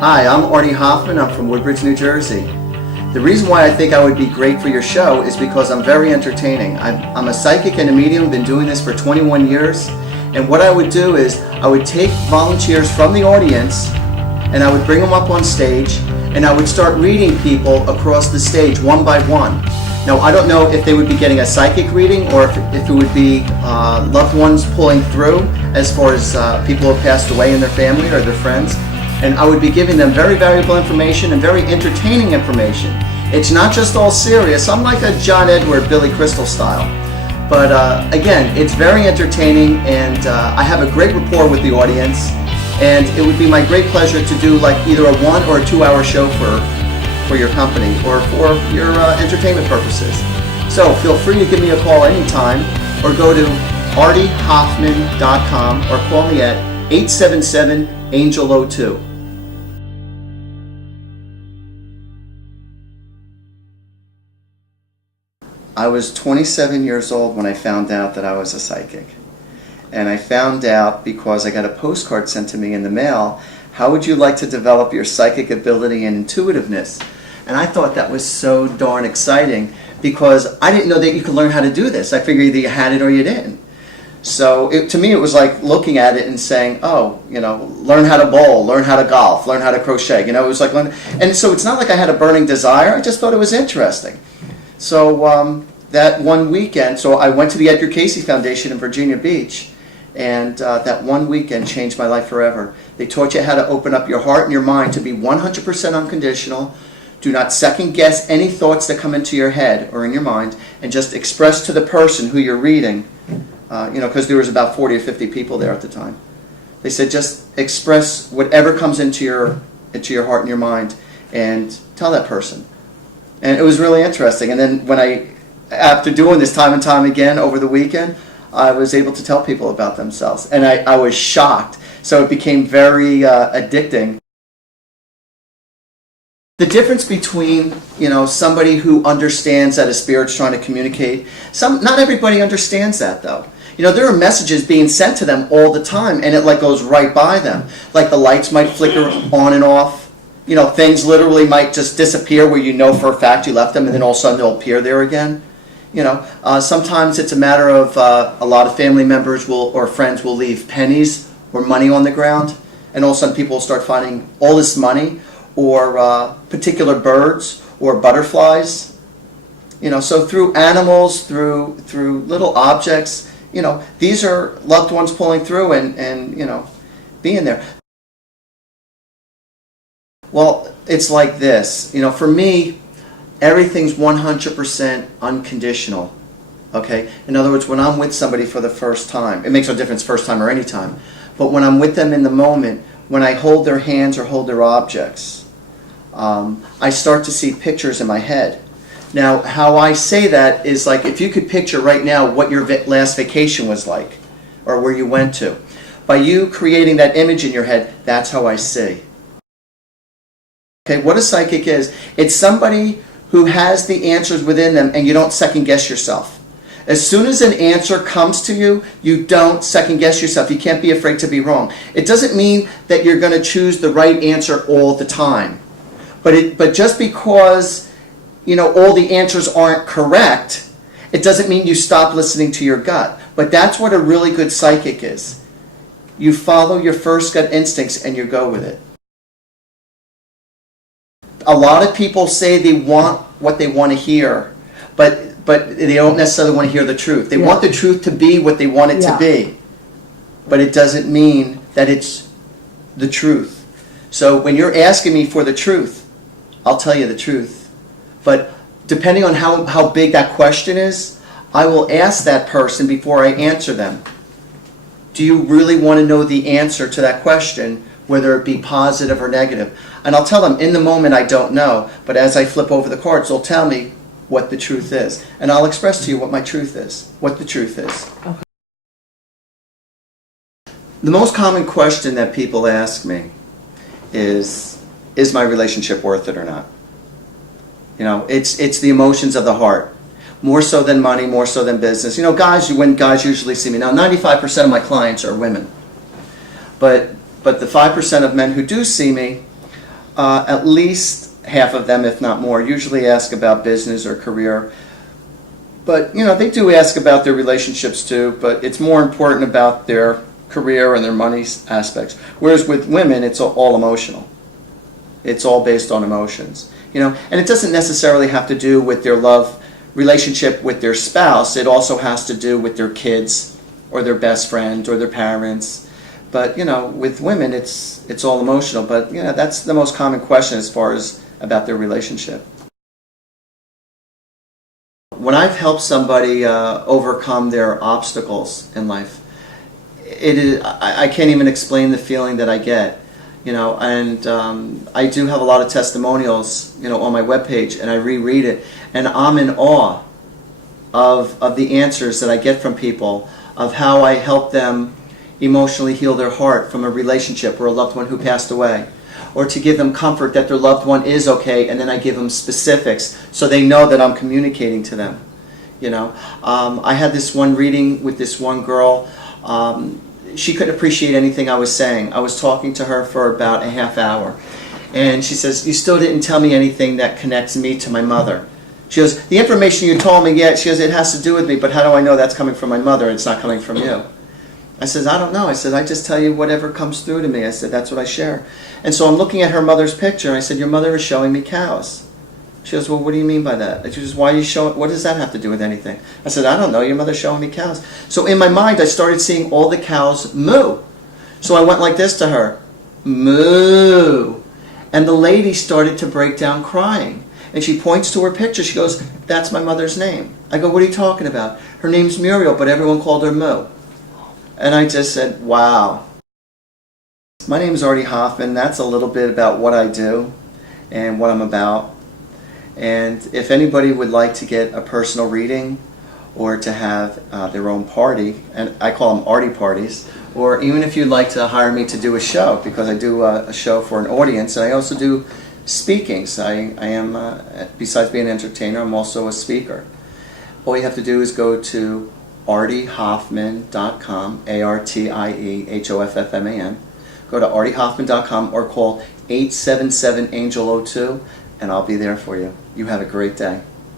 Hi, I'm Artie Hoffman. I'm from Woodbridge, New Jersey. The reason why I think I would be great for your show is because I'm very entertaining. I'm a psychic and a medium, been doing this for 21 years. And what I would do is I would take volunteers from the audience and I would bring them up on stage and I would start reading people across the stage one by one. Now, I don't know if they would be getting a psychic reading or if it would be loved ones pulling through as far as people who have passed away in their family or their friends. And I would be giving them very valuable information and very entertaining information. It's not just all serious. I'm like a John Edward, Billy Crystal style. But again, it's very entertaining and I have a great rapport with the audience. And it would be my great pleasure to do like either a 1 or a 2 hour show for your company or for your entertainment purposes. So feel free to give me a call anytime or go to artiehoffman.com or call me at 877-ANGEL-02. I was 27 years old when I found out that I was a psychic. And I found out because I got a postcard sent to me in the mail, how would you like to develop your psychic ability and intuitiveness? And I thought that was so darn exciting because I didn't know that you could learn how to do this. I figured either you had it or you didn't. So to me it was like looking at it and saying, oh, you know, learn how to bowl, learn how to golf, learn how to crochet. You know, it was like, and so it's not like I had a burning desire, I just thought it was interesting. So that one weekend, so I went to the Edgar Cayce Foundation in Virginia Beach, and that one weekend changed my life forever. They taught you how to open up your heart and your mind to be 100% unconditional. Do not second guess any thoughts that come into your head or in your mind, and just express to the person who you're reading, you know, because there was about 40 or 50 people there at the time. They said just express whatever comes into your heart and your mind and tell that person. And it was really interesting. And then after doing this time and time again over the weekend, I was able to tell people about themselves. And I was shocked. So it became very addicting. The difference between, you know, somebody who understands that a spirit's trying to communicate, not everybody understands that though. You know, there are messages being sent to them all the time and it like goes right by them. Like the lights might flicker on and off. You know, things literally might just disappear where you know for a fact you left them and then all of a sudden they'll appear there again. You know, sometimes it's a matter of a lot of family members or friends will leave pennies or money on the ground, and all of a sudden people will start finding all this money or particular birds or butterflies. You know, so through animals, through little objects, you know, these are loved ones pulling through and you know, being there. Well, it's like this. You know, for me, everything's 100% unconditional, okay? In other words, when I'm with somebody for the first time, it makes no difference first time or any time, but when I'm with them in the moment, when I hold their hands or hold their objects, I start to see pictures in my head. Now, how I say that is like if you could picture right now what your last vacation was like or where you went to. By you creating that image in your head, that's how I see. Okay, what a psychic is, it's somebody who has the answers within them and you don't second guess yourself. As soon as an answer comes to you, you don't second guess yourself. You can't be afraid to be wrong. It doesn't mean that you're going to choose the right answer all the time. But just because, you know, all the answers aren't correct, it doesn't mean you stop listening to your gut. But that's what a really good psychic is. You follow your first gut instincts and you go with it. A lot of people say they want what they want to hear, but they don't necessarily want to hear the truth. They want the truth to be what they want it to be, but it doesn't mean that it's the truth. So when you're asking me for the truth, I'll tell you the truth. But depending on how big that question is, I will ask that person before I answer them. Do you really want to know the answer to that question, whether it be positive or negative? And I'll tell them, in the moment I don't know, but as I flip over the cards, they'll tell me what the truth is. And I'll express to you what my truth is, what the truth is. Okay. The most common question that people ask me is my relationship worth it or not? You know, it's the emotions of the heart. More so than money, more so than business. You know, when guys usually see me, now 95% of my clients are women. But the 5% of men who do see me, at least half of them, if not more, usually ask about business or career. But, you know, they do ask about their relationships too, but it's more important about their career and their money aspects. Whereas with women, it's all emotional. It's all based on emotions. You know, and it doesn't necessarily have to do with their love relationship with their spouse. It also has to do with their kids or their best friend or their parents. But, you know, with women, it's all emotional. But, you know, that's the most common question as far as about their relationship. When I've helped somebody overcome their obstacles in life, I can't even explain the feeling that I get, you know. And I do have a lot of testimonials, you know, on my webpage, and I reread it, and I'm in awe of the answers that I get from people, of how I help them emotionally heal their heart from a relationship or a loved one who passed away, or to give them comfort that their loved one is okay, and then I give them specifics so they know that I'm communicating to them. You know, I had this one reading with this one girl. She couldn't appreciate anything I was saying. I was talking to her for about a half hour, and she says, "You still didn't tell me anything that connects me to my mother." She goes, "The information you told me, yeah," she goes, "it has to do with me, but how do I know that's coming from my mother and it's not coming from you?" I said, "I don't know." I said, "I just tell you whatever comes through to me." I said, "That's what I share." And so I'm looking at her mother's picture, and I said, "Your mother is showing me cows." She goes, "Well, what do you mean by that?" She goes, "Why are you showing, what does that have to do with anything?" I said, "I don't know, your mother's showing me cows." So in my mind, I started seeing all the cows moo. So I went like this to her, moo. And the lady started to break down crying. And she points to her picture. She goes, "That's my mother's name." I go, "What are you talking about?" "Her name's Muriel, but everyone called her Moo." And I just said, wow. My name is Artie Hoffman. That's a little bit about what I do and what I'm about. And if anybody would like to get a personal reading or to have their own party, and I call them Artie parties, or even if you'd like to hire me to do a show, because I do a show for an audience, and I also do speakings. I am, besides being an entertainer, I'm also a speaker. All you have to do is go to artiehoffman.com, ARTIEHOFFMAN. Go to artiehoffman.com or call 877-ANGEL-02, and I'll be there for you. You have a great day.